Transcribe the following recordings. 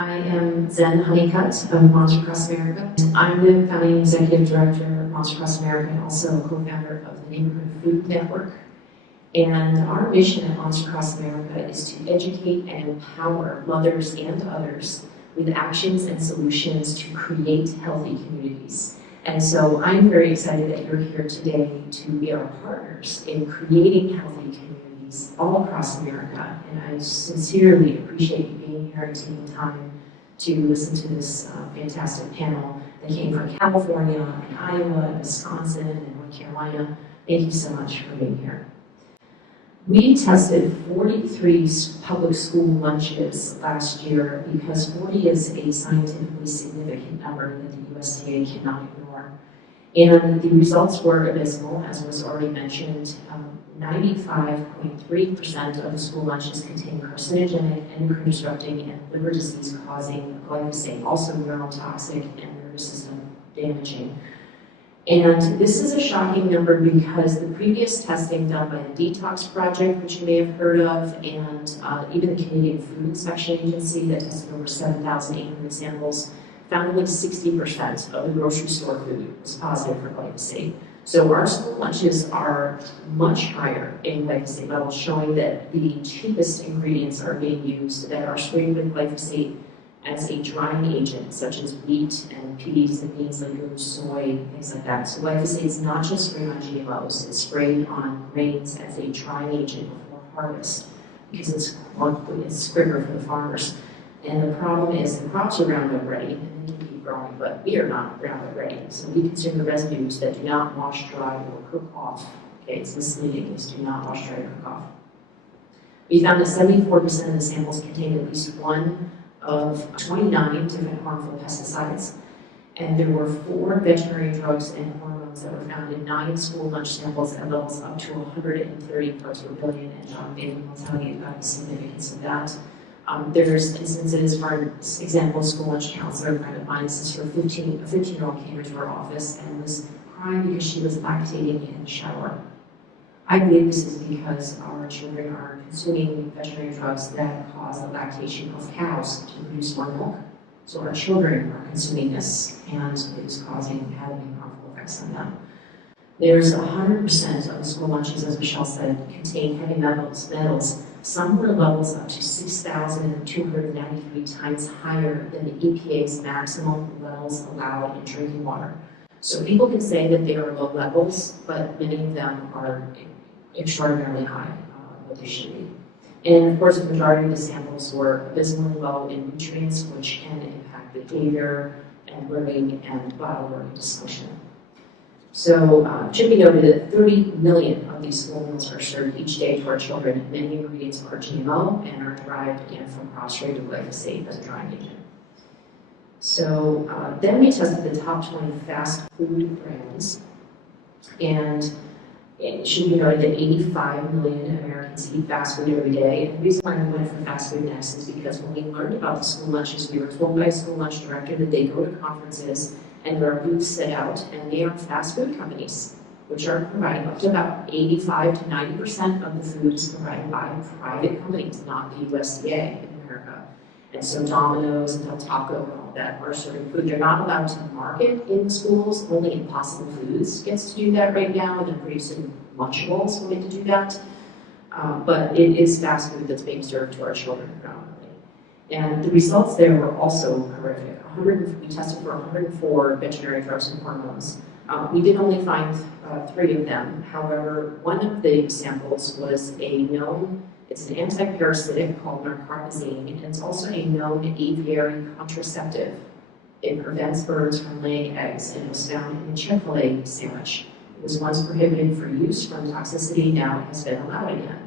I am Zen Honeycutt of Monster Across America. I'm the founding executive director of Monster Across America and also a co-founder of the Neighborhood Food Network. And our mission at Monster Across America is to educate and empower mothers and others with actions and solutions to create healthy communities. And so I'm very excited that you're here today to be our partners in creating healthy communities all across America. And I sincerely appreciate you being here and taking time to listen to this fantastic panel that came from California and Iowa and Wisconsin and North Carolina. Thank you so much for being here. We tested 43 public school lunches last year because 40 is a scientifically significant number that the USDA cannot ignore. And the results were abysmal, as was already mentioned. 95.3% of the school lunches contain carcinogenic, endocrine disrupting, and liver disease causing glyphosate, also neurotoxic and nervous system damaging. And this is a shocking number because the previous testing done by the Detox Project, which you may have heard of, and even the Canadian Food Inspection Agency that tested over 7,800 samples, found only 60% of the grocery store food was positive for glyphosate. So our school lunches are much higher in glyphosate levels, showing that the cheapest ingredients are being used that are sprayed with glyphosate as a drying agent, such as wheat and peas and beans, legumes, soy, things like that. So glyphosate is not just sprayed on GMOs, it's sprayed on grains as a drying agent before harvest because it's quicker for the farmers. And the problem is the crops are Roundup ready and they can keep growing, but we are not Roundup ready. So we consume the residues that do not wash, dry, or cook off. Okay, it's misleading, it's do not wash, dry, or cook off. We found that 74% of the samples contained at least one of 29 different harmful pesticides, and there were 4 veterinary drugs and hormones that were found in 9 school lunch samples at levels up to 130 parts per billion, and John Bailey will tell you about the significance of that. There's instances, for example, a school lunch counselor, a friend of mine, this is for a 15-year-old came into her office and was crying because she was lactating in the shower. I believe this is because our children are consuming veterinary drugs that cause the lactation of cows to produce more milk. So our children are consuming this, and it is having harmful effects on them. There's 100% of the school lunches, as Michelle said, contain heavy metals. Some were levels up to 6,293 times higher than the EPA's maximum levels allowed in drinking water. So people can say that they are low levels, but many of them are extraordinarily high, what they should be. And of course, the majority of the samples were abysmally low in nutrients, which can impact behavior and learning and biolearning dysfunction. So it should be noted that 30 million of these school meals are served each day to our children. Many ingredients are GMO and are derived again from cross-sprayed with glyphosate as a drying agent. So then we tested the top 20 fast food brands, and it should be noted that 85 million Americans eat fast food every day. And the reason why we went for fast food next is because when we learned about the school lunches, we were told by a school lunch director that they go to conferences and there are booths set out, and they are fast food companies, which are providing up to about 85 to 90% of the food is provided by private companies, not the USDA in America. And so Domino's and Del Taco and all that are serving food. They're not allowed to market in the schools. Only Impossible Foods gets to do that right now, and they're producing Lunchables will get to do that. But it is fast food that's being served to our children predominantly. And the results there were also horrific. We tested for 104 veterinary drugs and hormones. We did only find 3 of them. However, one of the samples was it's an antiparasitic called narcarbazine, and it's also a known aviary contraceptive. It prevents birds from laying eggs, and it was found in a Chick-fil-A sandwich. It was once prohibited for use from toxicity, now it has been allowed again.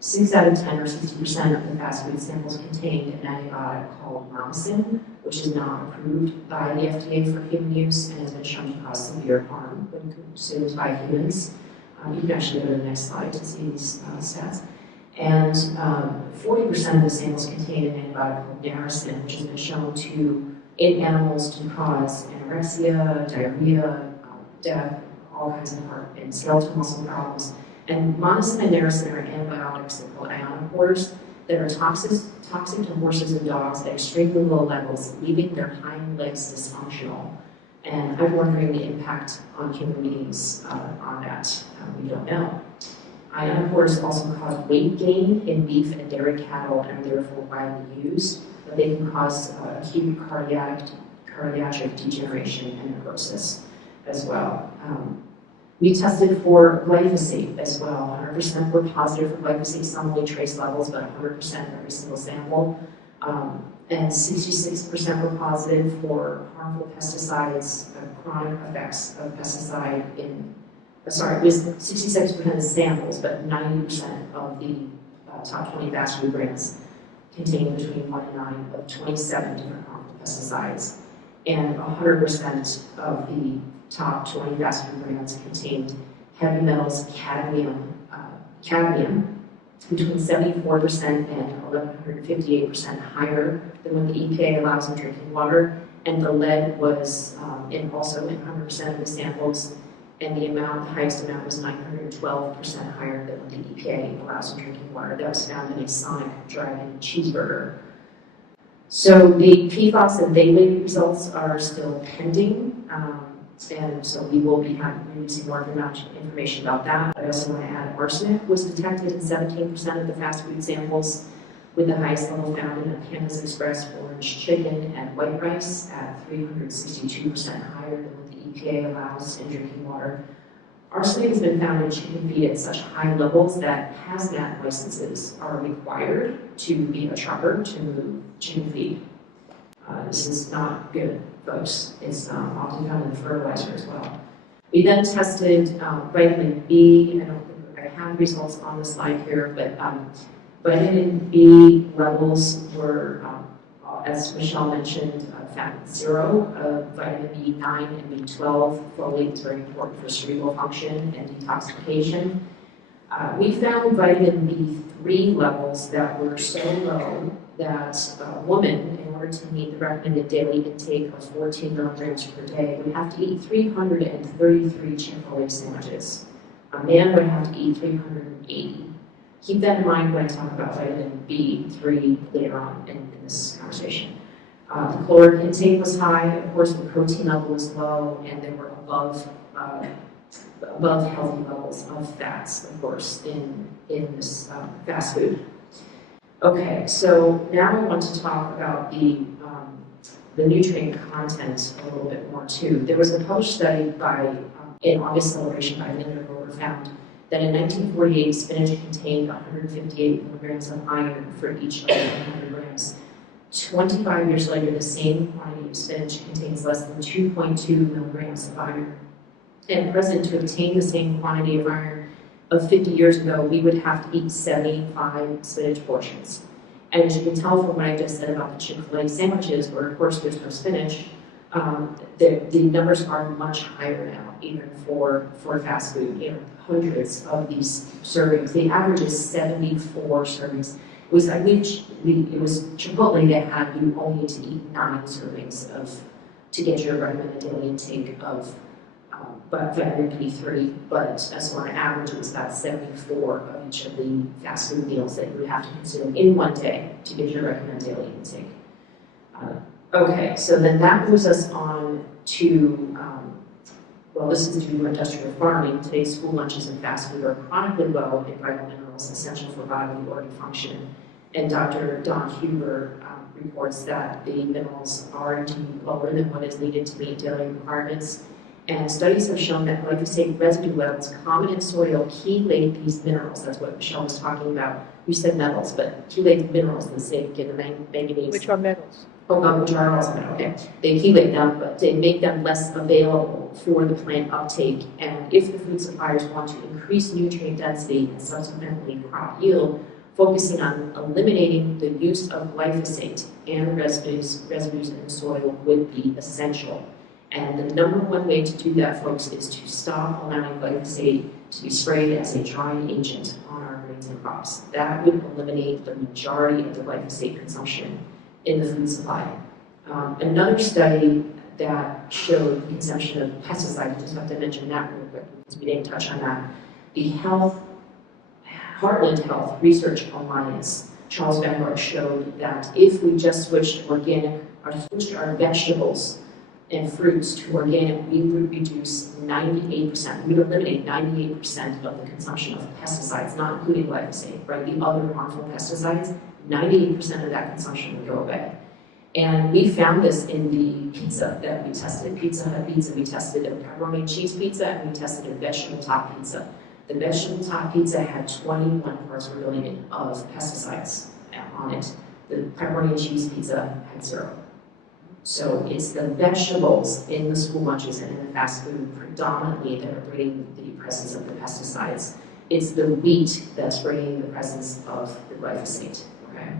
6 out of 10 or 60% of the fast food samples contained an antibiotic called monosin, which is not approved by the FDA for human use and has been shown to cause severe harm when consumed by humans. You can actually go to the next slide to see these stats. And 40% of the samples contain an antibiotic called Naracin, which has been shown in animals to cause anorexia, diarrhea, death, all kinds of heart and skeletal muscle problems. And monosin and Naracin are antibiotics that are called ionophores. that are toxic to horses and dogs at extremely low levels, leaving their hind legs dysfunctional. And I'm wondering the impact on human beings on that. We don't know. Ionophores also cause weight gain in beef and dairy cattle and are therefore widely used, but they can cause acute cardiac degeneration and necrosis as well. We tested for glyphosate as well. 100% were positive for glyphosate, some only trace levels, but 100% every single sample. And 66% were positive for harmful pesticides, chronic effects of pesticide it was 66% of the samples, but 90% of the top 20 fast food brands contain between 1 and 9 of 27 different harmful pesticides. And 100% of the top 20 fast food brands contained heavy metals, cadmium between 74% and 1,158% higher than what the EPA allows in drinking water. And the lead was also in 100% of the samples, and the highest amount was 912% higher than what the EPA allows in drinking water. That was found in a Sonic drive-in cheeseburger. So the PFAS and Bailey results are still pending, and so we will be releasing more information about that. I also want to add arsenic was detected in 17% of the fast food samples, with the highest level found in Pana's Express orange chicken and white rice at 362% higher than what the EPA allows in drinking water. Arsenic has been found in chicken feed at such high levels that hazmat licenses are required to be a trucker to move chicken feed. This is not good, folks. It's often found in the fertilizer as well. We then tested vitamin B. I don't think I have results on the slide here, but vitamin B levels were, as Michelle mentioned, found 0. Vitamin B9 and B12, folate is very important for cerebral function and detoxification. We found vitamin B3 levels that were so low that a woman, in order to meet the recommended daily intake of 14 milligrams per day, would have to eat 333 Chick-fil-A sandwiches. A man would have to eat 380. Keep that in mind when I talk about vitamin B3 later on in this conversation. The caloric intake was high, of course the protein level was low, and they were above healthy levels of fats, of course, in this fast food. Okay, so now I want to talk about the nutrient content a little bit more too. There was a published study in August celebration by Linda Grover found that in 1948, spinach contained 158 milligrams of iron for each of 100 grams. 25 years later, the same quantity of spinach contains less than 2.2 milligrams of iron. And present, to obtain the same quantity of iron of 50 years ago, we would have to eat 75 spinach portions. And as you can tell from what I just said about the Chick-fil-A sandwiches, where of course there's no spinach, the numbers are much higher now, even for fast food. Hundreds of these servings. The average is 74 servings. It was Chipotle that had you only need to eat 9 servings to get your recommended daily intake of vitamin B3. But as on average, it was about 74 of each of the fast food meals that you would have to consume in one day to get your recommended daily intake. Okay, so then that moves us on to this is due to industrial farming. Today's school lunches and fast food are chronically low in vital minerals essential for bodily organ function. And Dr. Don Huber reports that the minerals are indeed lower than what is needed to meet daily requirements. And studies have shown that glyphosate residue levels common in soil chelate these minerals. That's what Michelle was talking about. You said metals, but chelate minerals, the zinc and the manganese. Which are metals? Which are also metal, okay. They chelate them, but they make them less available for the plant uptake. And if the food suppliers want to increase nutrient density and subsequently crop yield, focusing on eliminating the use of glyphosate and residues in the soil would be essential. And the number one way to do that, folks, is to stop allowing glyphosate to be sprayed as a drying agent on our grains and crops. That would eliminate the majority of the glyphosate consumption in the food supply. Another study that showed the consumption of pesticides, I just have to mention that real quick because we didn't touch on that. The Heartland Health Research Alliance Charles Vanguard showed that if we just switched our vegetables and fruits to organic, we would reduce 98%, we would eliminate 98% of the consumption of pesticides, not including glyphosate, right? The other harmful pesticides, 98% of that consumption would go away. And we found this in the pizza that we tested, Pizza Hut pizza. We tested a pepperoni cheese pizza and we tested a vegetable top pizza. The vegetable top pizza had 21 parts per billion of pesticides on it. The pepperoni cheese pizza had 0. So it's the vegetables in the school lunches and in the fast food predominantly that are bringing the presence of the pesticides. It's the wheat that's bringing the presence of the glyphosate, okay?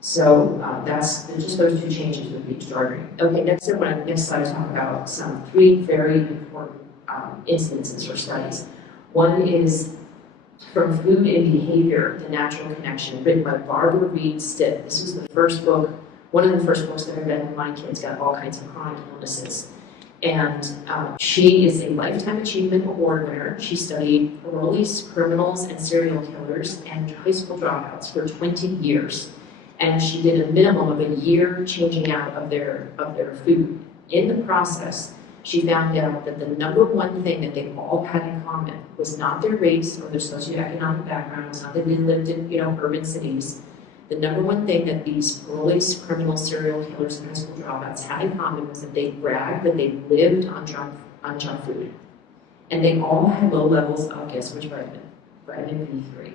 So that's just those 2 changes would be starting. Okay, next slide I talk about 3 very important incidences or studies. One is from Food and Behavior, The Natural Connection, written by Barbara Reed Stitt. This was the first book, one of the first books that I read when my kids got all kinds of chronic illnesses. And she is a Lifetime Achievement Award winner. She studied parolees, criminals, and serial killers, and high school dropouts for 20 years. And she did a minimum of a year changing out of their food. In the process, she found out that the number one thing that they all had in common was not their race or their socioeconomic backgrounds, not that they lived in urban cities. The number one thing that these parolees, criminals, serial killers, and high school dropouts had in common was that they bragged that they lived on junk food. And they all had low levels of, guess which vitamin? Vitamin B3,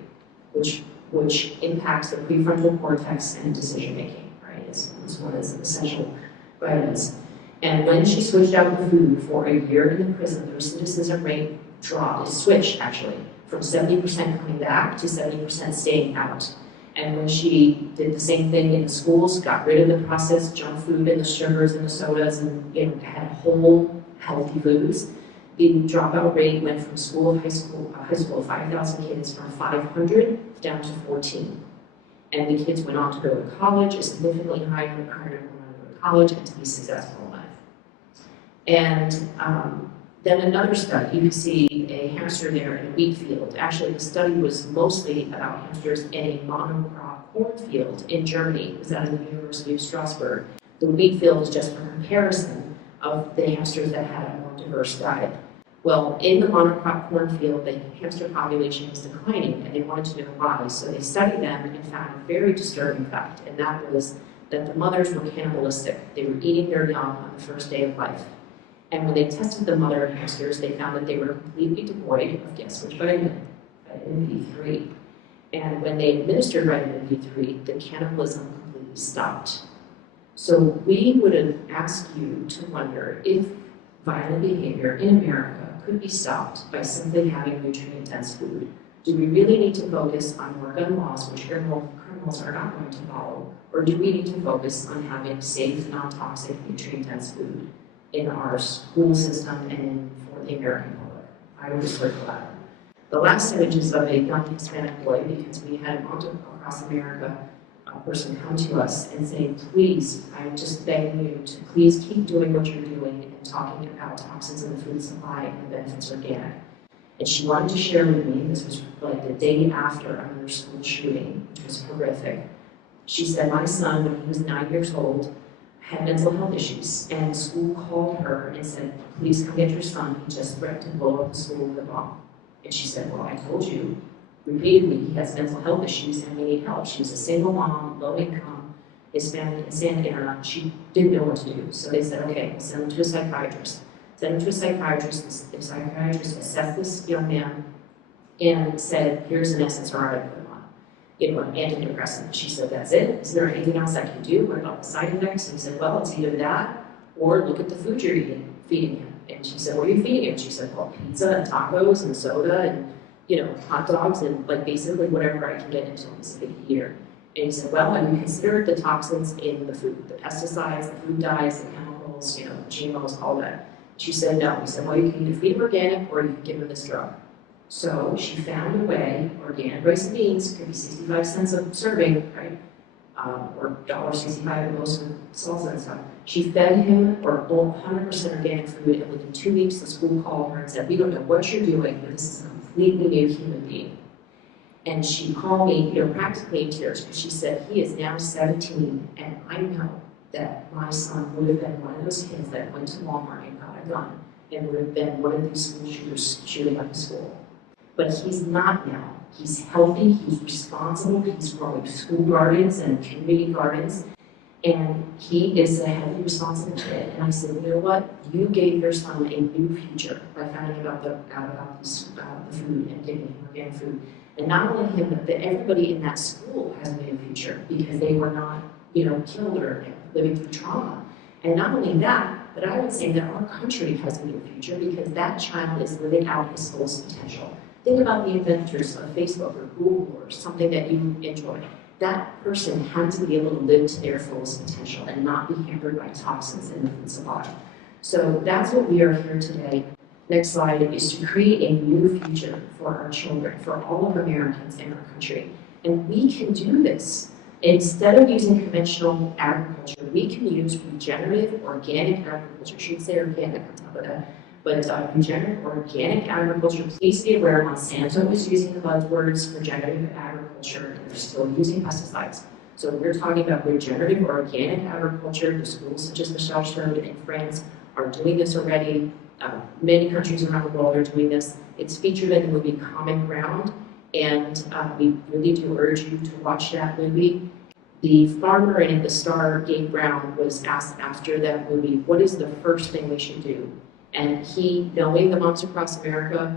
which impacts the prefrontal cortex and decision making, right? It's one of the essential vitamins. And when she switched out the food for a year in the prison, the recidivism rate dropped. It switched, actually, from 70% coming back to 70% staying out. And when she did the same thing in the schools, got rid of the processed junk food and the sugars and the sodas and had whole, healthy foods, the dropout rate went from high school of 5,000 kids from 500 down to 14. And the kids went on to go to college, a significantly higher number went on to go to college and to be successful in life. And then another study, you can see a hamster there in a wheat field. Actually, the study was mostly about hamsters in a monocrop cornfield in Germany. It was out of the University of Strasbourg. The wheat field is just for comparison of the hamsters that had a more diverse diet. Well, in the monocrop cornfield, the hamster population was declining, and they wanted to know why. So they studied them and found a very disturbing fact, and that was that the mothers were cannibalistic. They were eating their young on the first day of life. And when they tested the mother hamsters, they found that they were completely devoid of, guess which vitamin? Vitamin B3. And when they administered vitamin B3, the cannibalism completely stopped. So we would ask you to wonder if violent behavior in America could be stopped by simply having nutrient-dense food. Do we really need to focus on more gun laws, which criminals are not going to follow, or do we need to focus on having safe, non-toxic, nutrient-dense food in our school system and for the American public? I would just look for that. The last image is of a young Hispanic boy, because we had him across America, a person come to us and say, please, I'm just begging you to please keep doing what you're doing and talking about toxins in the food supply and the benefits of organic. And she wanted to share with me, this was like the day after another school shooting, which was horrific. She said, my son, when he was 9 years old, had mental health issues, and the school called her and said, please come get your son, he just threatened to blow up the school with a bomb. And she said, well, I told you repeatedly he has mental health issues and we need help. She was a single mom, low income, Hispanic in Santa Ana. She didn't know what to do. So they said, okay, we'll send him to a psychiatrist. Send him to a psychiatrist. The psychiatrist assessed this young man and said, here's an SSRI to put him on, an antidepressant. She said, that's it? Is there anything else I can do? What about the side effects? And he said, well, it's either that or look at the food you're feeding him. And she said, what are you feeding him? She said, well, pizza and tacos and soda and hot dogs and like basically whatever I can get into this big eater. And he said, well, have you considered the toxins in the food, the pesticides, the food dyes, the chemicals, GMOs, all that? She said, no. He said, well, you can either feed him organic or you can give him this drug. So she found a way, organic rice and beans, could be 65 cents a serving, right? Or $1.65 at most with salsa and stuff. She fed him 100% organic food, and within 2 weeks the school called her and said, we don't know what you're doing, but this is a completely new human being. And she called me, practically in tears, because she said, he is now 17, and I know that my son would have been one of those kids that went to Walmart and got a gun, and would have been one of these school shooters shooting up the school. But he's not now. He's healthy, he's responsible, he's growing school gardens and community gardens, and he is a healthy, responsible kid. And I said, you know what? You gave your son a new future by finding out about the food and giving him organic food. And not only him, but everybody in that school has a new future because they were not, killed or living through trauma. And not only that, but I would say that our country has a new future because that child is living out his fullest potential. Think about the inventors of Facebook or Google or something that you enjoy. That person had to be able to live to their fullest potential and not be hampered by toxins in the food supply. So that's what we are here today. Next slide is to create a new future for our children, for all of Americans in our country. And we can do this. Instead of using conventional agriculture, we can use regenerative organic agriculture. I should say organic on top of that. But regenerative organic agriculture, please be aware Monsanto is using the buzzwords regenerative agriculture, and they're still using pesticides. So we're talking about regenerative organic agriculture. The schools such as Michel showed in France are doing this already. Many countries around the world are doing this. It's featured in the movie Common Ground, and we really do urge you to watch that movie. The farmer in the star, Gabe Brown, was asked after that movie, what is the first thing we should do? And he, knowing the Moms Across America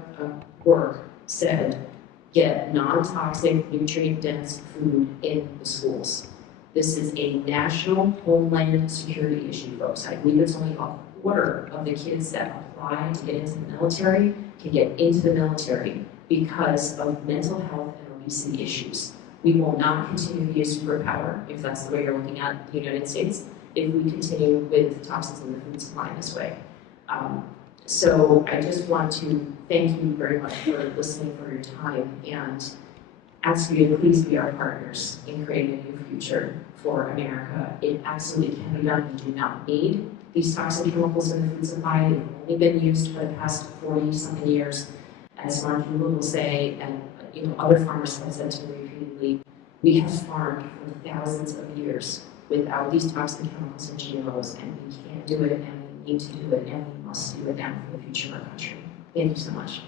work, said, get non-toxic, nutrient-dense food in the schools. This is a national homeland security issue, folks. I believe it's only a quarter of the kids that apply to get into the military can get into the military because of mental health and obesity issues. We will not continue to be a superpower, if that's the way you're looking at the United States, if we continue with toxins in the food supply in this way. So I just want to thank you very much for listening, for your time, and ask you to please be our partners in creating a new future for America. It absolutely can be done. We do not need these toxic chemicals in the food supply. They've only been used for the past 40-something years, as Mark will say, and other farmers have said to me repeatedly, we have farmed for thousands of years without these toxic chemicals and GMOs, and we can't do it, and we need to do it, and we must do it now for the future of our country. Thank you so much.